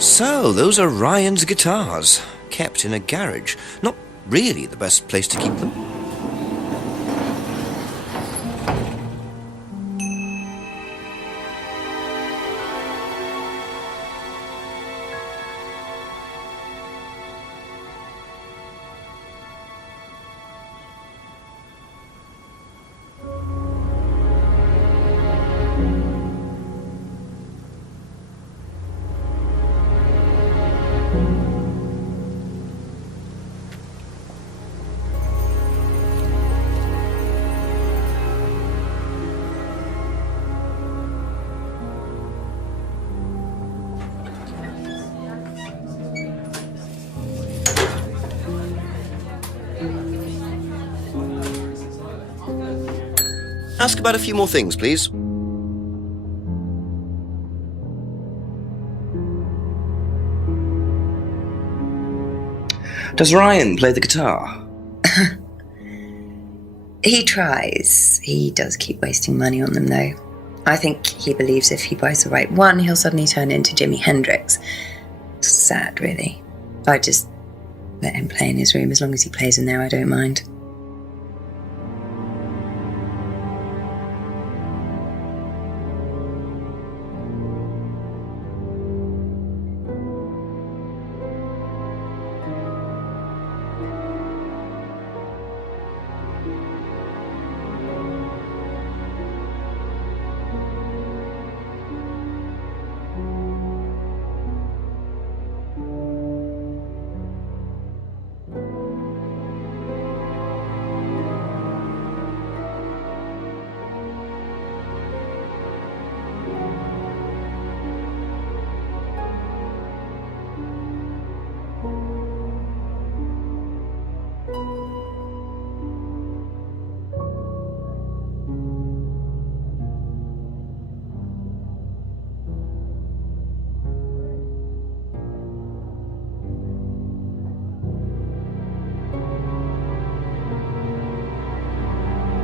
So, those are Ryan's guitars, kept in a garage. Not really the best place to keep them. Ask about a few more things, please. Does Ryan play the guitar? He tries. He does keep wasting money on them, though. I think he believes if he buys the right one, he'll suddenly turn into Jimi Hendrix. It's sad, really. I just let him play in his room. As long as he plays in there, I don't mind.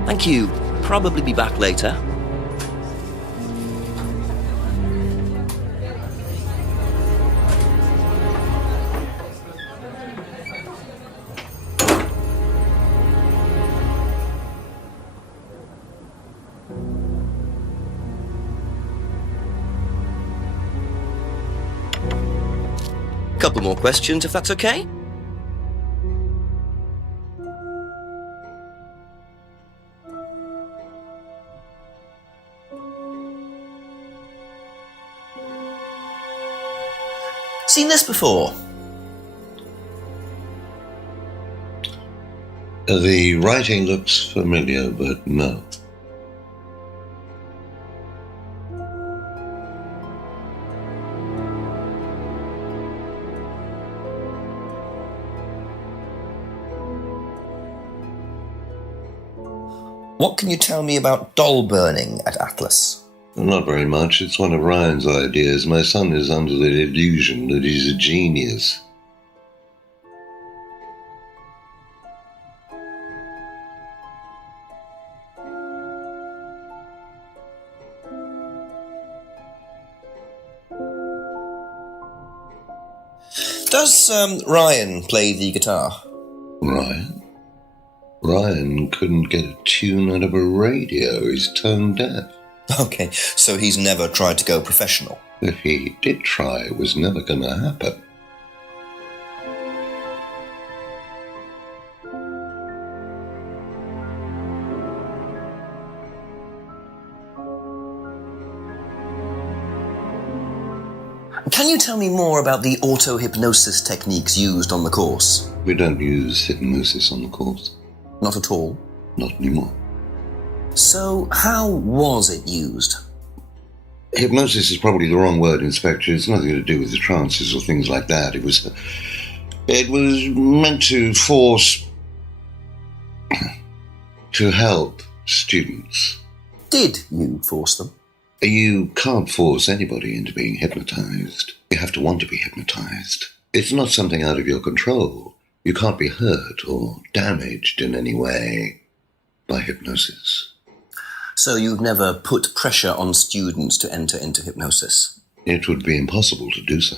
Thank you. Probably be back later. Couple more questions, if that's okay? Seen this before? The writing looks familiar, but no. What can you tell me about doll burning at Atlas? Not very much. It's one of Ryan's ideas. My son is under the illusion that he's a genius. Does Ryan play the guitar? Ryan? Ryan couldn't get a tune out of a radio. He's tone deaf. Okay, so he's never tried to go professional? If he did try, it was never going to happen. Can you tell me more about the auto-hypnosis techniques used on the course? We don't use hypnosis on the course. Not at all? Not anymore. So, how was it used? Hypnosis is probably the wrong word, Inspector. It's nothing to do with the trances or things like that. It was meant to force... to help students. Did you force them? You can't force anybody into being hypnotized. You have to want to be hypnotized. It's not something out of your control. You can't be hurt or damaged in any way by hypnosis. So you've never put pressure on students to enter into hypnosis? It would be impossible to do so.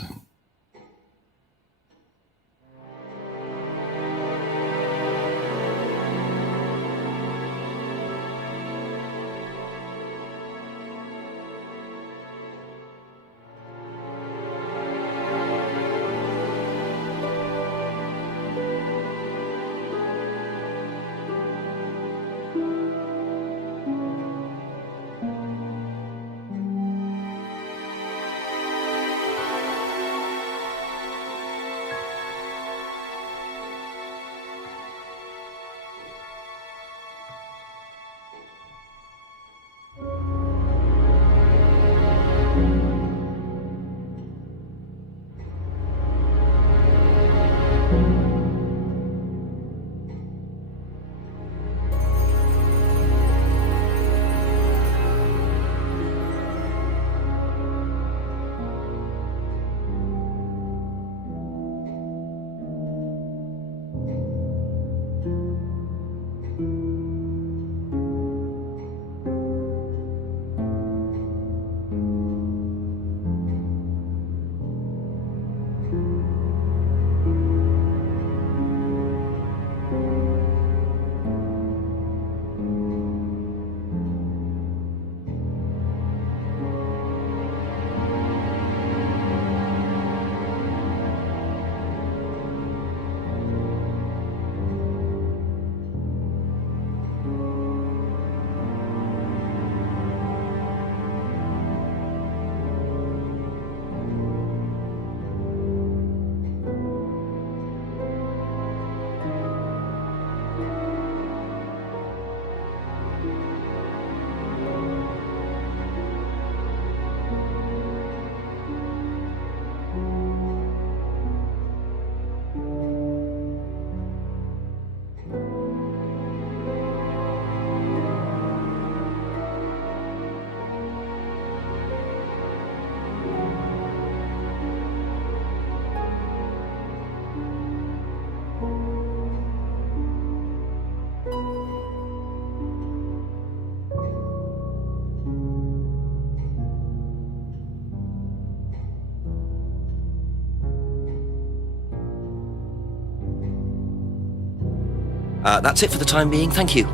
That's it for the time being, thank you.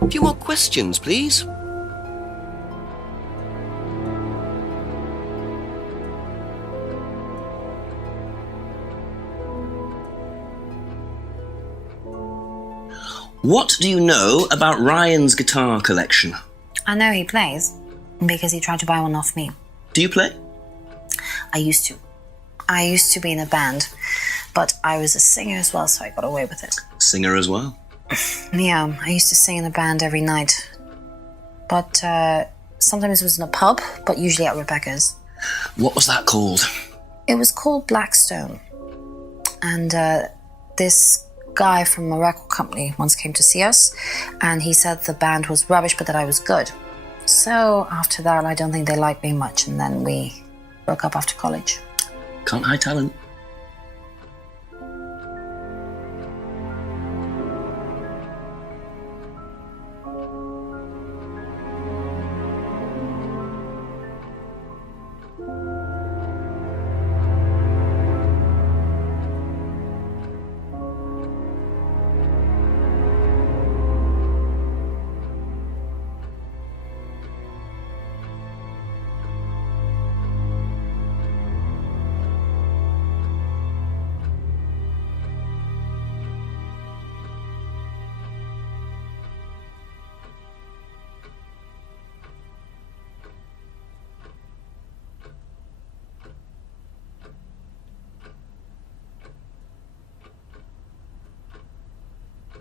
A few more questions, please. What do you know about Ryan's guitar collection? I know he plays, because he tried to buy one off me. Do you play? I used to. I used to be in a band, but I was a singer as well, so I got away with it. Singer as well? Yeah, I used to sing in a band every night. But sometimes it was in a pub, but usually at Rebecca's. What was that called? It was called Blackstone. And this guy from a record company once came to see us, and he said the band was rubbish, but that I was good. So after that, I don't think they liked me much, and then we broke up after college. Can't hide talent.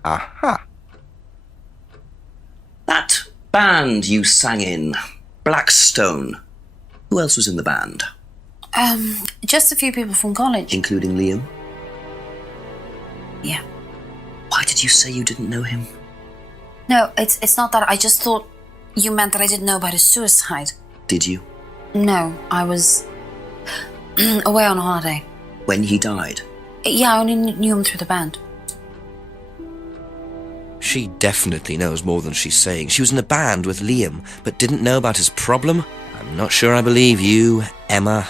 Aha. That band you sang in, Blackstone. Who else was in the band? Just a few people from college. Including Liam? Yeah. Why did you say you didn't know him? No, it's not that. I just thought you meant that I didn't know about his suicide. Did you? No, I was away on holiday. When he died? Yeah, I only knew him through the band. She definitely knows more than she's saying. She was in a band with Liam, but didn't know about his problem? I'm not sure I believe you, Emma.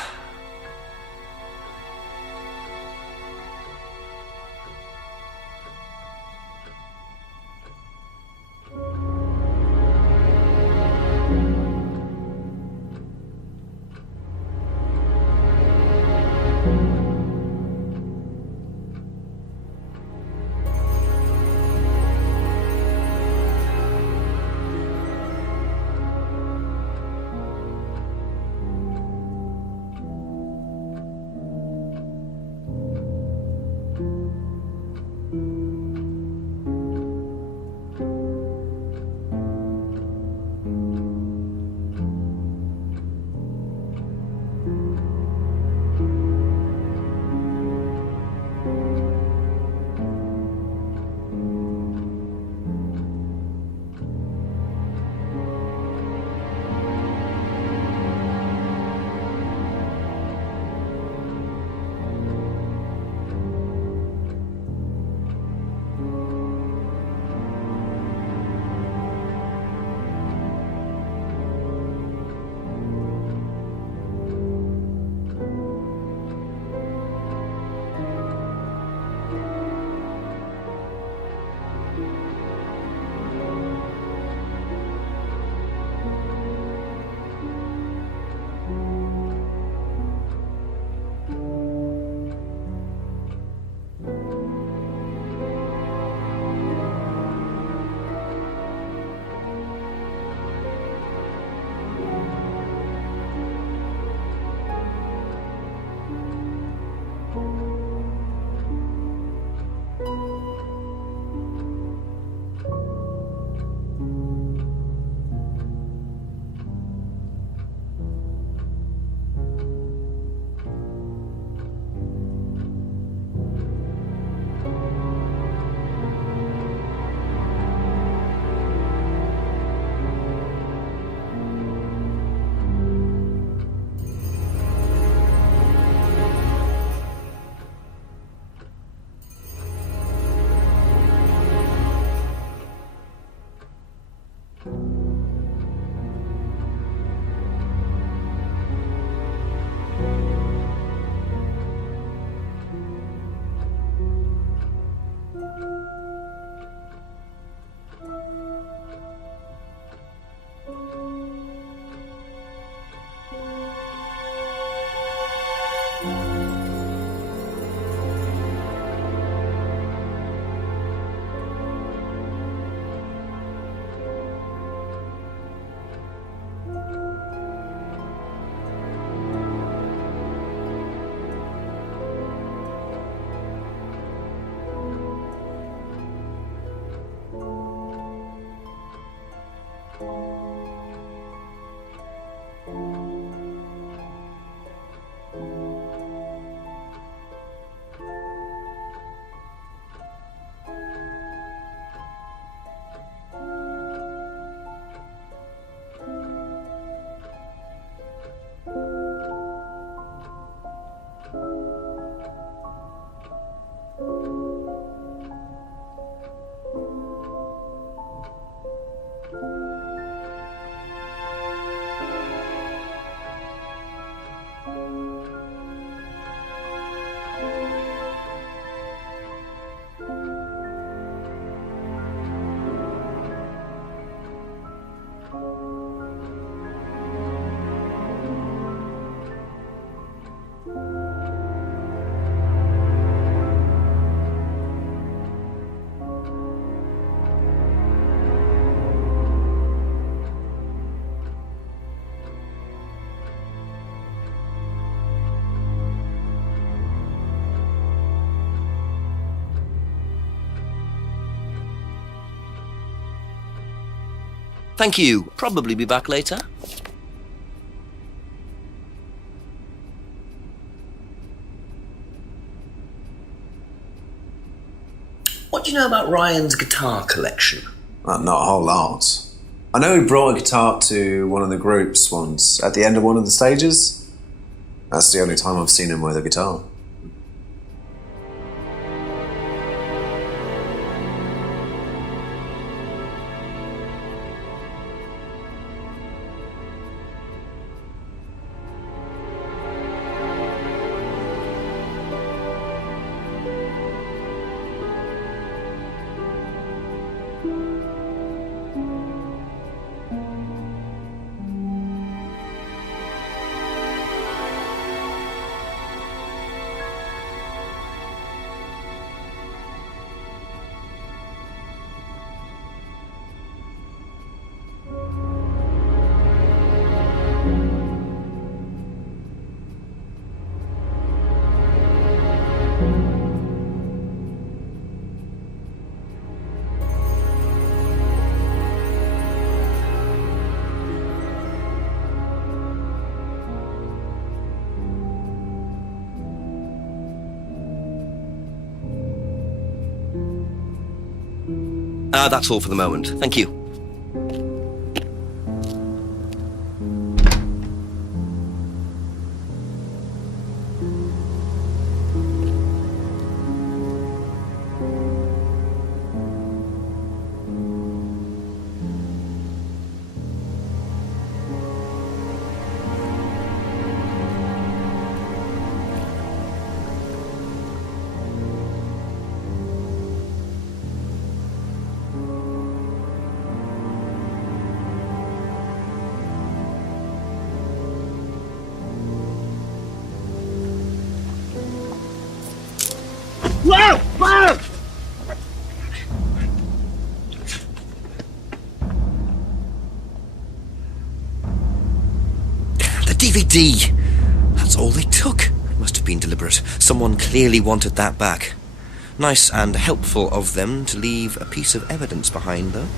Thank you. Probably be back later. What do you know about Ryan's guitar collection? Not a whole lot. I know he brought a guitar to one of the groups once, at the end of one of the stages. That's the only time I've seen him with a guitar. That's all for the moment. Thank you. Whoa! Whoa! The DVD! That's all they took. Must have been deliberate. Someone clearly wanted that back. Nice and helpful of them to leave a piece of evidence behind, though.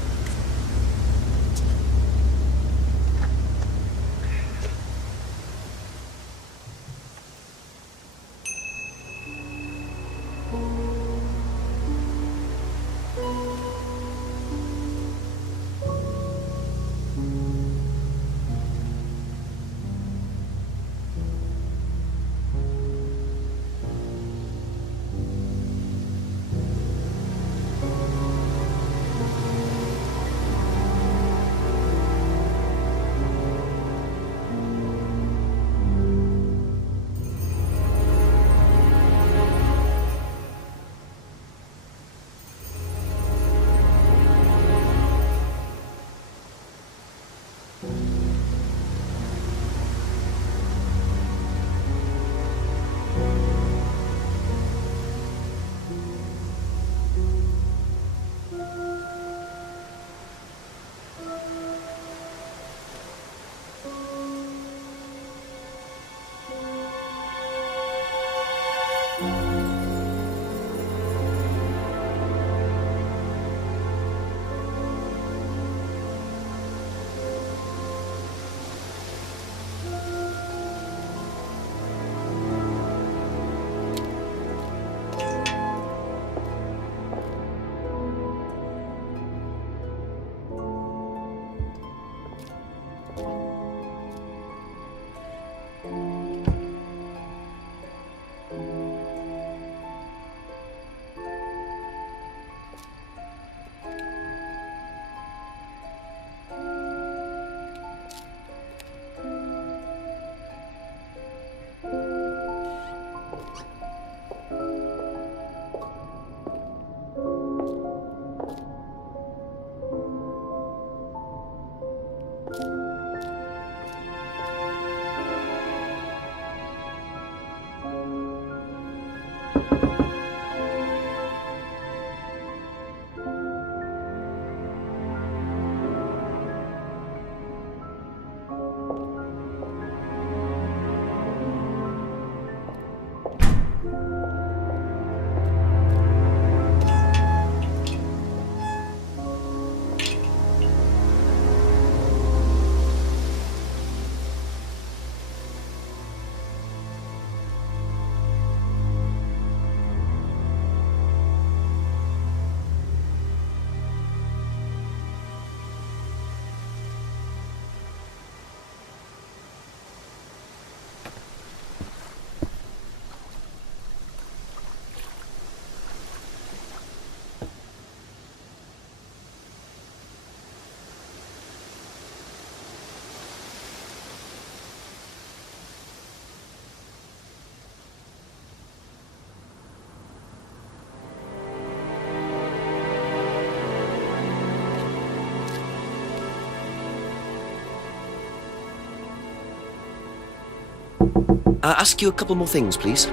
Ask you a couple more things, please.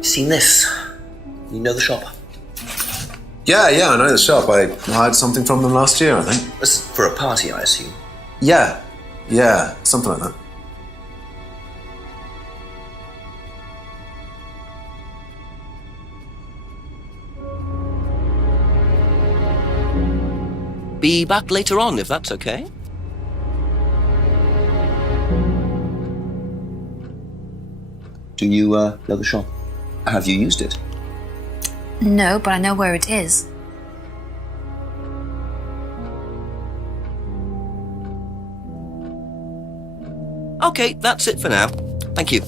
Seen this? You know the shop? Yeah, I know the shop. I hired something from them last year, I think. This is for a party, I assume. Yeah, something like that. Be back later on, if that's okay. Do you know the shop? Have you used it? No, but I know where it is. Okay, that's it for now. Thank you.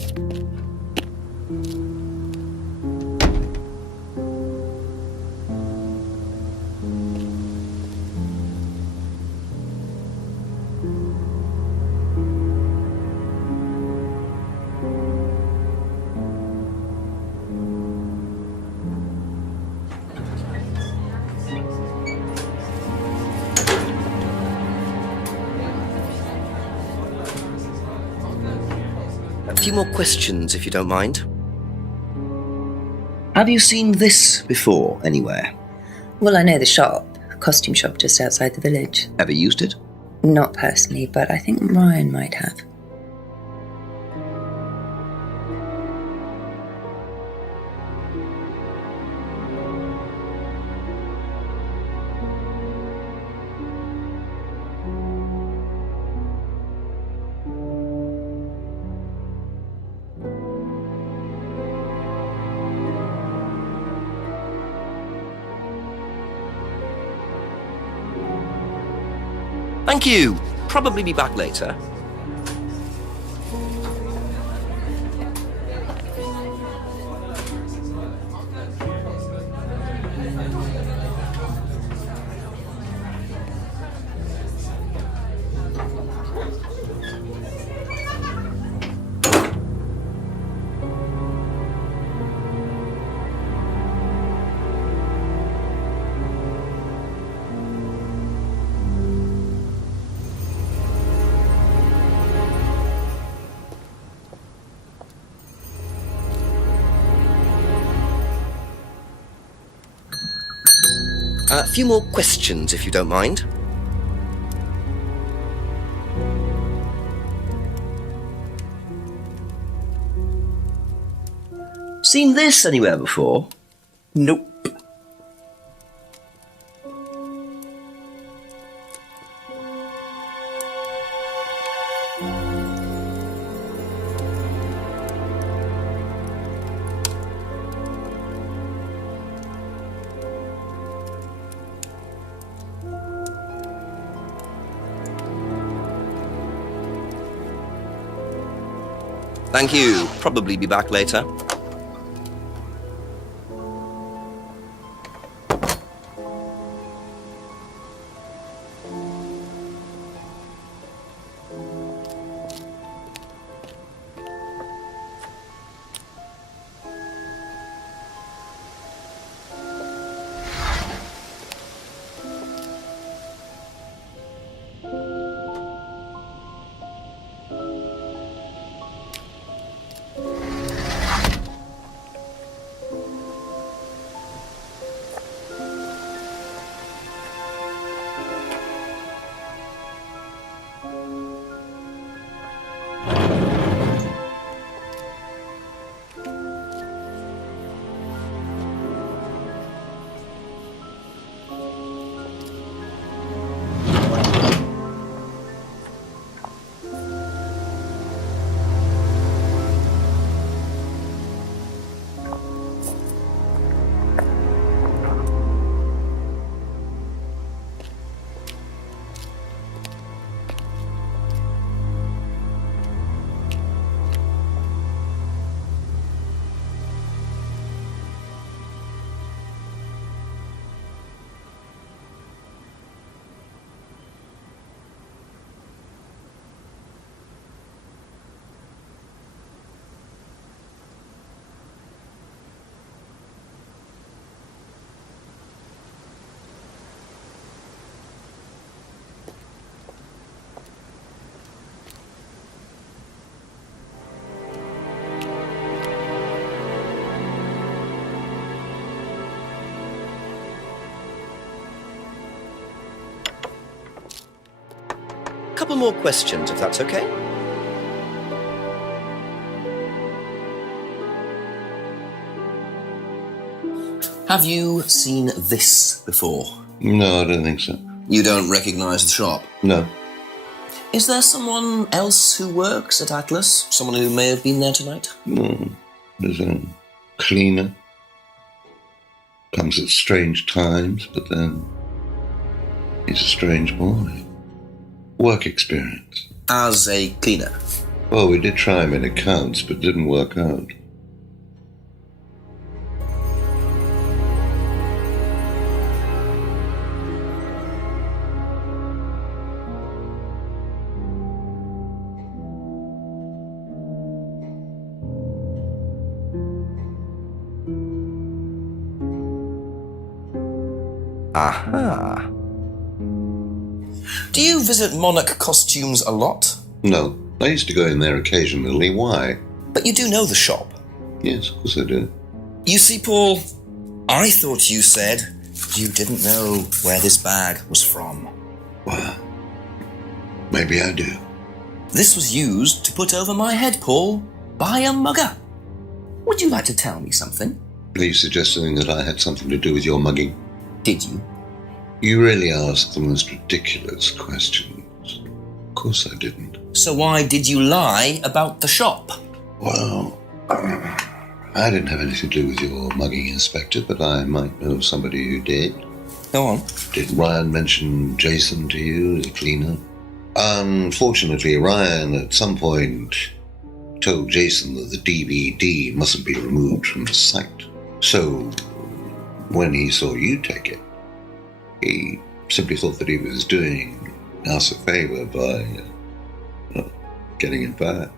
A few more questions, if you don't mind. Have you seen this before anywhere? Well, I know the shop, a costume shop just outside the village. Ever used it? Not personally, but I think Ryan might have. Thank you. Probably be back later. A few more questions, if you don't mind. Seen this anywhere before? Nope. Thank you. Probably be back later. couple more questions, if that's okay. Have you seen this before? No, I don't think so. You don't recognise the shop? No. Is there someone else who works at Atlas? Someone who may have been there tonight? No. There's a cleaner. Comes at strange times, but then he's a strange boy. Work experience. As a cleaner? Well, we did try him in accounts, but didn't work out. Aha. Do you visit Monarch Costumes a lot? No. I used to go in there occasionally. Why? But you do know the shop. Yes, of course I do. You see, Paul, I thought you said you didn't know where this bag was from. Well, maybe I do. This was used to put over my head, Paul, by a mugger. Would you like to tell me something? Are you suggesting that I had something to do with your mugging? Did you? You really ask the most ridiculous questions. Of course I didn't. So why did you lie about the shop? Well, I didn't have anything to do with your mugging, Inspector, but I might know of somebody who did. Go on. Did Ryan mention Jason to you as a cleaner? Unfortunately, Ryan at some point told Jason that the DVD mustn't be removed from the site. So, when he saw you take it, he simply thought that he was doing us a favour by getting it back.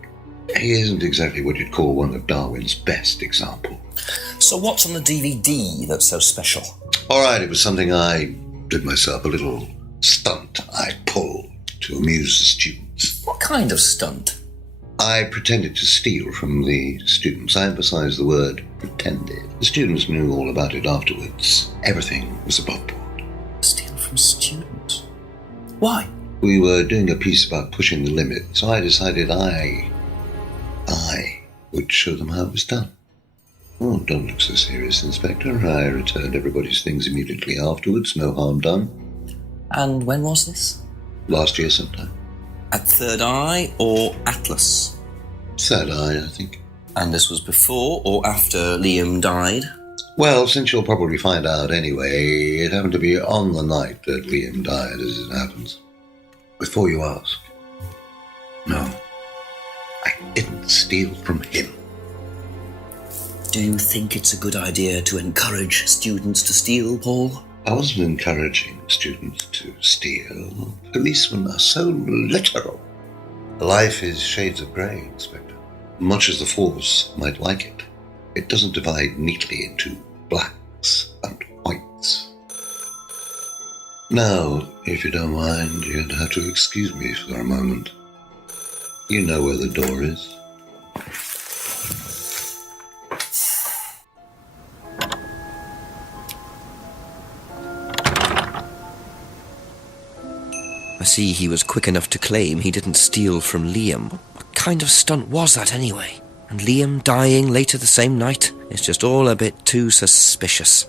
He isn't exactly what you'd call one of Darwin's best examples. So what's on the DVD that's so special? All right, it was something I did myself, a little stunt I pulled to amuse the students. What kind of stunt? I pretended to steal from the students. I emphasize the word pretended. The students knew all about it afterwards. Everything was above board. Steal from students? Why? We were doing a piece about pushing the limit, so I decided I would show them how it was done. Oh, don't look so serious, Inspector. I returned everybody's things immediately afterwards. No harm done. And when was this? Last year sometime. At Third Eye or Atlas? Third Eye, I think. And this was before or after Liam died? Well, since you'll probably find out anyway, it happened to be on the night that Liam died, as it happens. Before you ask, no, I didn't steal from him. Do you think it's a good idea to encourage students to steal, Paul? I wasn't encouraging students to steal. Policemen are so literal. Life is shades of grey, Inspector. Much as the Force might like it, it doesn't divide neatly into blacks and whites. Now, if you don't mind, you'd have to excuse me for a moment. You know where the door is. I see he was quick enough to claim he didn't steal from Liam. What kind of stunt was that anyway? And Liam dying later the same night? It's just all a bit too suspicious.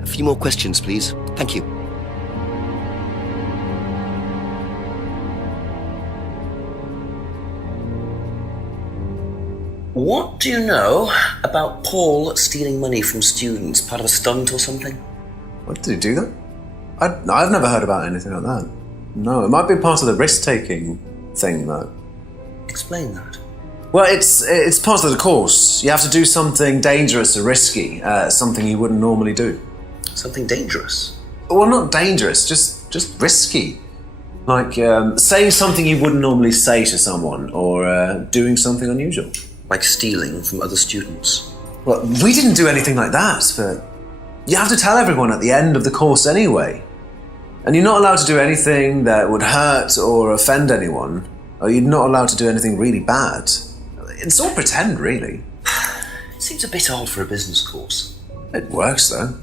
A few more questions, please. Thank you. What do you know about Paul stealing money from students? Part of a stunt or something? What, did he do that? I've never heard about anything like that. No, it might be part of the risk-taking thing, though. Explain that. Well, it's part of the course. You have to do something dangerous or risky, something you wouldn't normally do. Something dangerous? Well, not dangerous, just risky. Like saying something you wouldn't normally say to someone, or doing something unusual. Like stealing from other students? Well, we didn't do anything like that, but you have to tell everyone at the end of the course anyway. And you're not allowed to do anything that would hurt or offend anyone, or you're not allowed to do anything really bad. It's all pretend, really. It seems a bit odd for a business course. It works, though.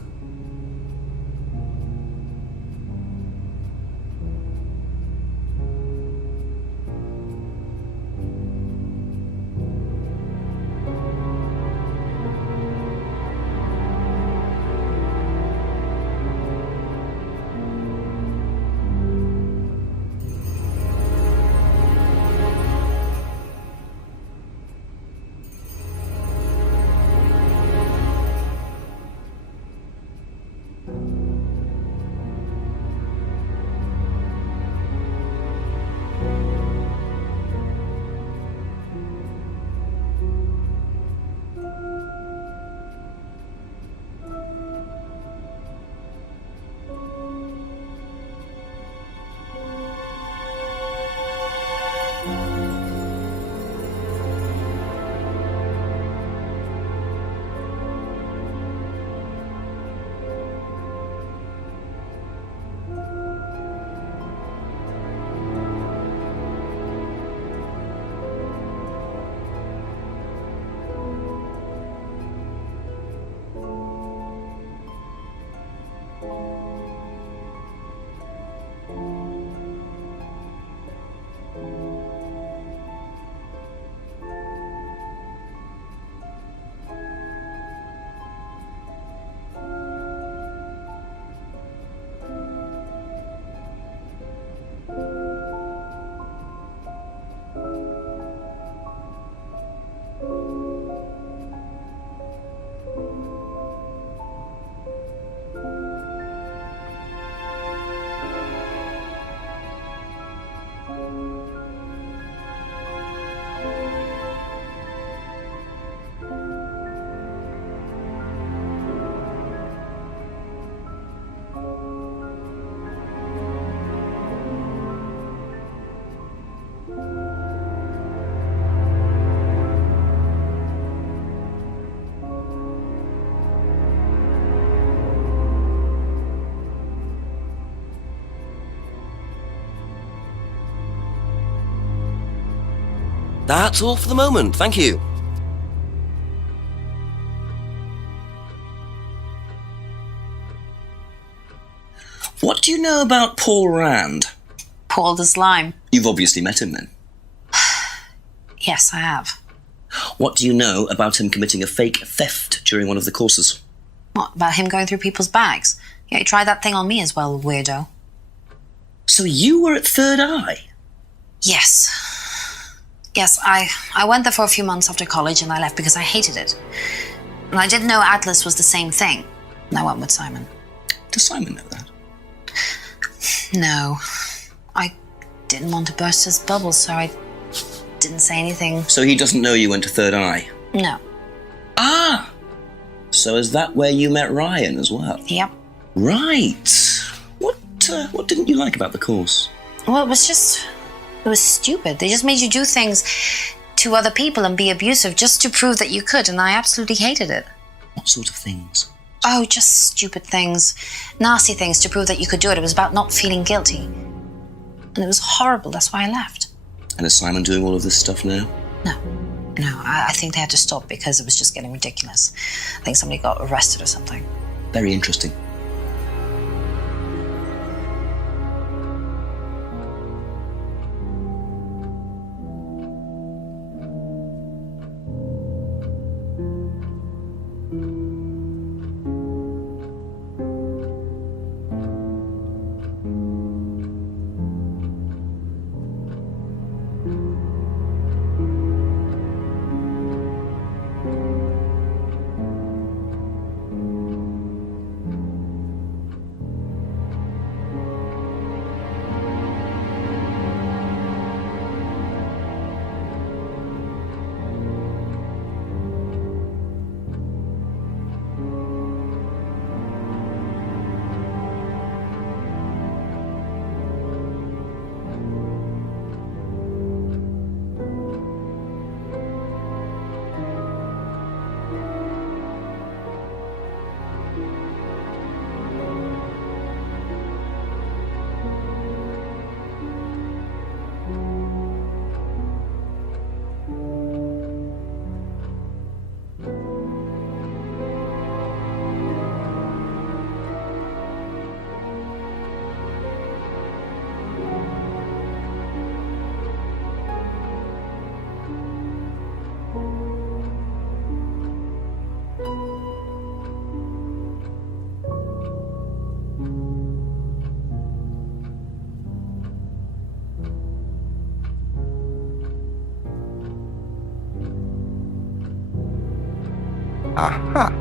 That's all for the moment, thank you. What do you know about Paul Rand? Paul the Slime. You've obviously met him then. Yes, I have. What do you know about him committing a fake theft during one of the courses? What, about him going through people's bags? Yeah, he tried that thing on me as well, weirdo. So you were at Third Eye? Yes. Yes, I went there for a few months after college and I left because I hated it. And I didn't know Atlas was the same thing. And I went with Simon. Does Simon know that? No. I didn't want to burst his bubble, so I didn't say anything. So he doesn't know you went to Third Eye? No. Ah! So is that where you met Ryan as well? Yep. Right. What didn't you like about the course? Well, it was stupid. They just made you do things to other people and be abusive just to prove that you could, and I absolutely hated it. What sort of things? Oh, just stupid things. Nasty things to prove that you could do it. It was about not feeling guilty. And it was horrible. That's why I left. And is Simon doing all of this stuff now? No. No, I think they had to stop because it was just getting ridiculous. I think somebody got arrested or something. Very interesting. Aha!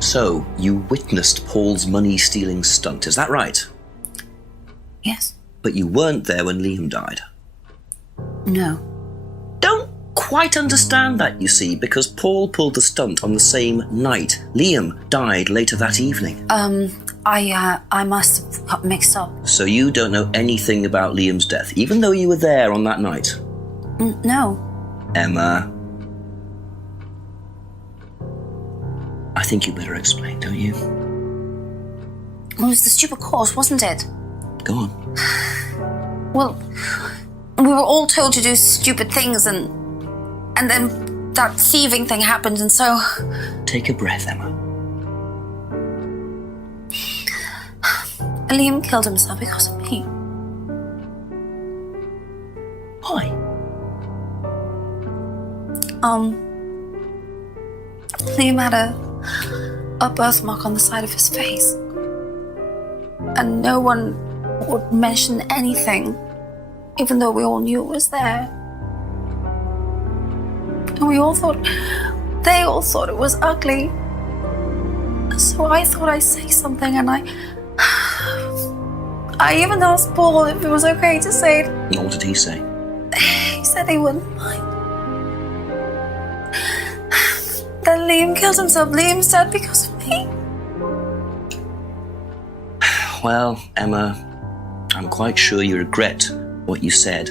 So, you witnessed Paul's money-stealing stunt, is that right? Yes. But you weren't there when Liam died. No. Don't quite understand that, you see, because Paul pulled the stunt on the same night. Liam died later that evening. I must have got mixed up. So you don't know anything about Liam's death, even though you were there on that night? No. Emma. I think you better explain, don't you? Well, it was the stupid course, wasn't it? Go on. Well, we were all told to do stupid things and then that thieving thing happened and so... Take a breath, Emma. Liam killed himself because of me. Why? Liam had a birthmark on the side of his face. And no one would mention anything, even though we all knew it was there. And they all thought it was ugly. So I thought I'd say something, and I even asked Paul if it was okay to say it. What did he say? He said he wouldn't mind. Then Liam killed himself. Liam said because of me. Well, Emma, I'm quite sure you regret what you said,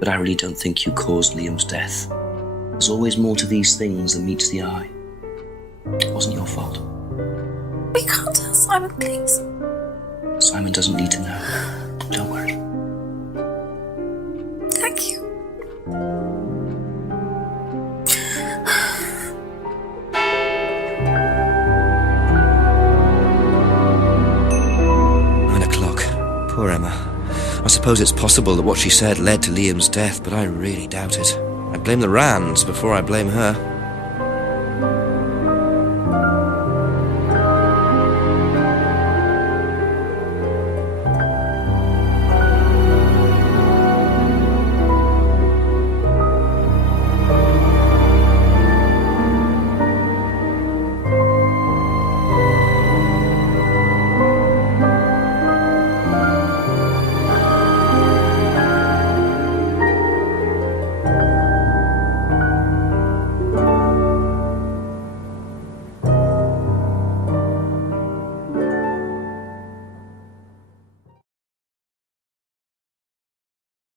but I really don't think you caused Liam's death. There's always more to these things than meets the eye. It wasn't your fault. We can't tell Simon, please. Simon doesn't need to know. Don't worry. Thank you. Poor Emma. I suppose it's possible that what she said led to Liam's death, but I really doubt it. I blame the Rands before I blame her.